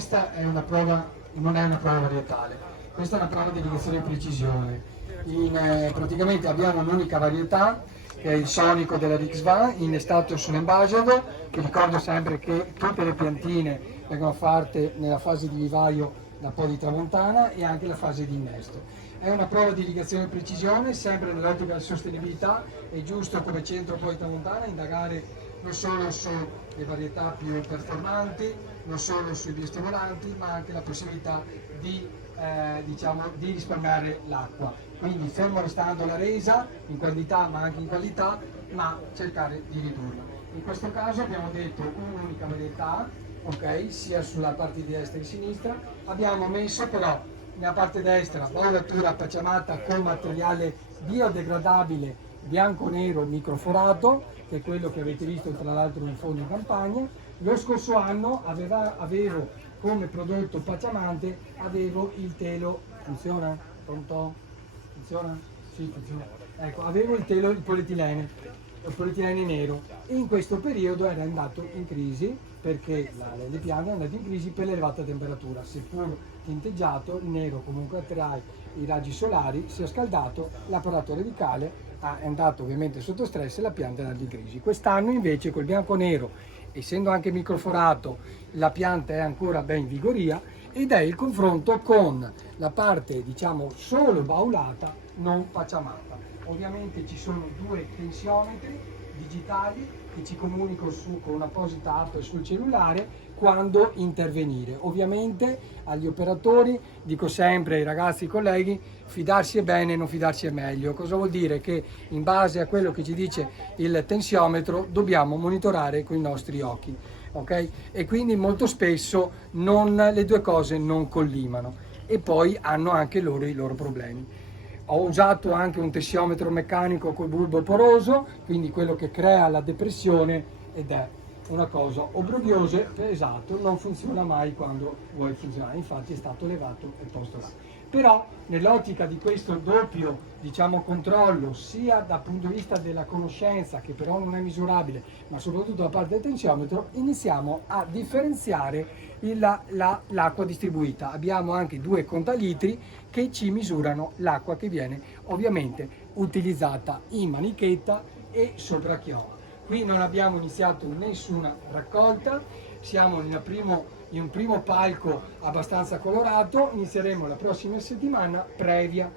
questa è una prova, non è una prova varietale, questa è una prova di ligazione e precisione. Praticamente abbiamo un'unica varietà che è il sonico della Rixva innestato sull'embasado. Vi ricordo sempre che tutte le piantine vengono fatte nella fase di vivaio da po' di tramontana e anche la fase di innesto. È una prova di irrigazione e precisione, sempre nell'ottica della sostenibilità. È giusto come centro poi tramontana indagare non solo sulle varietà più performanti, non solo sui biostimolanti, ma anche la possibilità di risparmiare l'acqua. Quindi fermo restando la resa in quantità ma anche in qualità, ma cercare di ridurla. In questo caso abbiamo detto un'unica varietà, ok, sia sulla parte di destra che di sinistra. Abbiamo messo però nella parte destra bollatura pacciamata con materiale biodegradabile bianco-nero microforato, che è quello che avete visto tra l'altro in fondo in campagna. Lo scorso anno avevo come prodotto pacciamante avevo il telo, funziona? Pronto? Funziona? Sì, funziona. Ecco, avevo il telo, il polietilene nero, e in questo periodo era andato in crisi perché le piante erano andate in crisi per l'elevata temperatura. Seppur tinteggiato, il nero comunque attrae i raggi solari, si è scaldato, l'apparato radicale è andato ovviamente sotto stress e la pianta è andata in crisi. Quest'anno invece col bianco nero, essendo anche microforato, la pianta è ancora ben vigoria, ed è il confronto con la parte diciamo solo baulata, non pacciamata. Ovviamente ci sono due tensiometri digitali che ci comunicano con un'apposita app sul cellulare quando intervenire. Ovviamente agli operatori dico sempre ai ragazzi, ai colleghi, fidarsi è bene, non fidarsi è meglio. Cosa vuol dire? Che in base a quello che ci dice il tensiometro dobbiamo monitorare con i nostri occhi, ok? E quindi molto spesso le due cose non collimano e poi hanno anche i loro problemi. Ho usato anche un tensiometro meccanico col bulbo poroso, quindi quello che crea la depressione, ed è una cosa obbrobriosa, esatto, non funziona mai quando vuoi funzionare, infatti è stato levato e posto là. Però nell'ottica di questo doppio controllo, sia dal punto di vista della conoscenza, che però non è misurabile, ma soprattutto da parte del tensiometro, iniziamo a differenziare l'acqua distribuita. Abbiamo anche due contalitri che ci misurano l'acqua che viene ovviamente utilizzata in manichetta e sopra chioa. Qui non abbiamo iniziato nessuna raccolta, siamo in un primo palco abbastanza colorato. Inizieremo la prossima settimana previa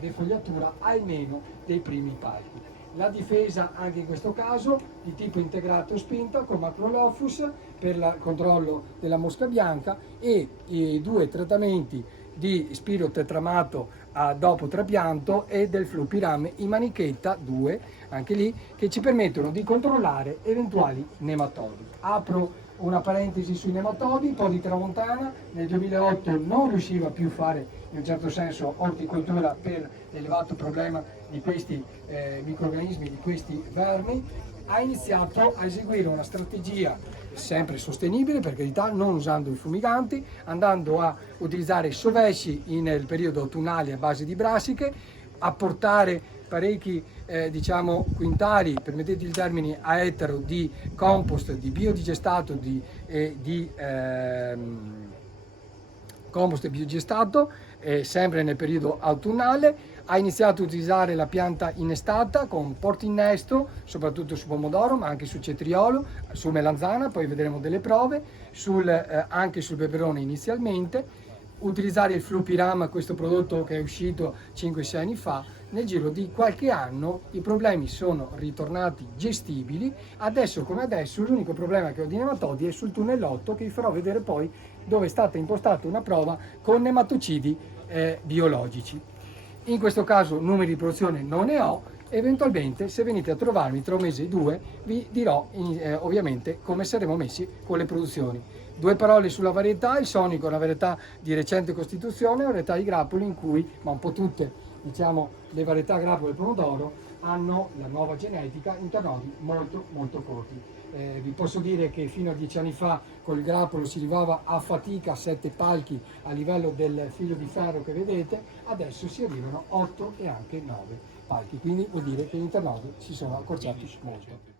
defogliatura almeno dei primi palchi. La difesa anche in questo caso di tipo integrato spinta con Macrolophus per il controllo della mosca bianca e i due trattamenti di spirotetramato dopo trapianto e del Flupiram in manichetta 2, anche lì, che ci permettono di controllare eventuali nematodi. Apro una parentesi sui nematodi. Un po' di tramontana nel 2008 non riusciva più a fare in un certo senso orticoltura per l'elevato problema di questi microrganismi, di questi vermi. Ha iniziato a eseguire una strategia sempre sostenibile, per carità, non usando i fumiganti, andando a utilizzare sovesci nel periodo autunnale a base di brassiche, apportare parecchi quintali, permettete il termine, a ettaro di compost, di biodigestato, compost e biogestato, sempre nel periodo autunnale. Ha iniziato a utilizzare la pianta innestata con portinnesto, soprattutto su pomodoro, ma anche su cetriolo, su melanzana, poi vedremo delle prove, anche sul peperone inizialmente. Utilizzare il Flupiram, questo prodotto che è uscito 5-6 anni fa. Nel giro di qualche anno i problemi sono ritornati gestibili. Adesso come adesso l'unico problema che ho di nematodi è sul tunnellotto, che vi farò vedere poi, dove è stata impostata una prova con nematocidi biologici. In questo caso numeri di produzione non ne ho, eventualmente se venite a trovarmi tra un mese e due vi dirò ovviamente come saremo messi con le produzioni. Due parole sulla varietà. Il sonico è una varietà di recente costituzione, una varietà di grappoli in cui, ma un po' tutte le varietà grappoli del pomodoro hanno la nuova genetica, internodi molto molto corti. Vi posso dire che fino a 10 anni fa col grappolo si arrivava a fatica a 7 palchi a livello del filo di ferro che vedete, adesso si arrivano 8 e anche 9 palchi, quindi vuol dire che gli internodi si sono accorciati molto.